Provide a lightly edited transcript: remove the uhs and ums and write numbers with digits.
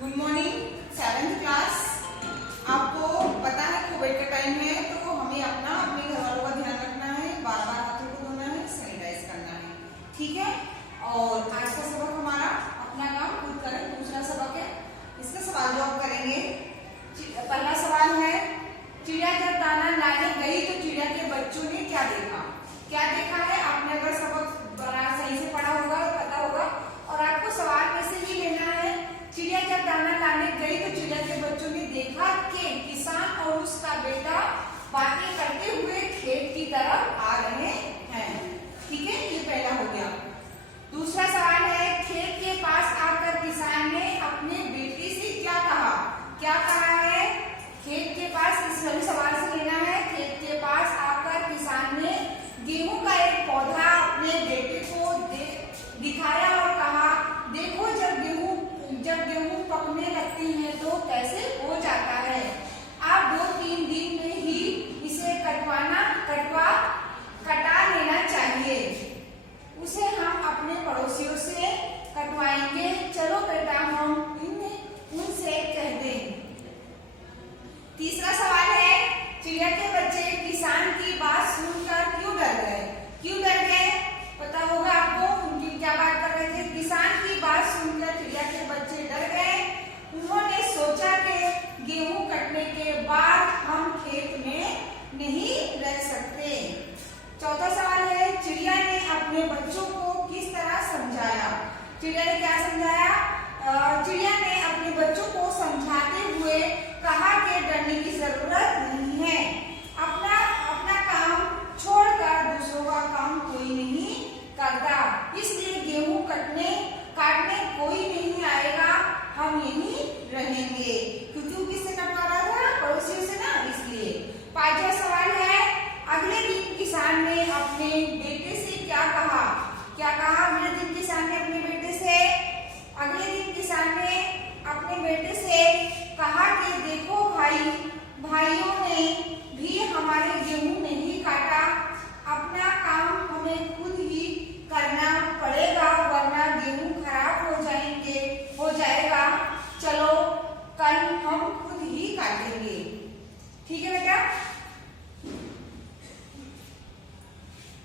Good morning 7th class. आपको पता है कोविड का टाइम है तो हमें अपने घर वालों का ध्यान रखना है, बार बार हाथों को धोना है, सैनिटाइज करना है, ठीक है। और आज का सबक हमारा अपना काम खुद करें, दूसरा सबक है इसका सवाल जवाब करेंगे। पहला सवाल है, चिड़िया जब दाना लाने गई तो चिड़िया के बच्चों ने क्या देखा? क्या देखा है? आपने अगर सबक सही से पढ़ा होगा और पता होगा, और आपको सवाल में से ही लेना है। चिड़िया जब दाना लाने गई तो चिड़िया के बच्चों ने देखा कि किसान और उसका बेटा बातें करते हुए खेत की तरफ आ रहे हैं, ठीक है। ये पहला हो गया। दूसरा सवाल है, खेत के पास आकर किसान ने अपने बेटे से क्या कहा? क्या कहा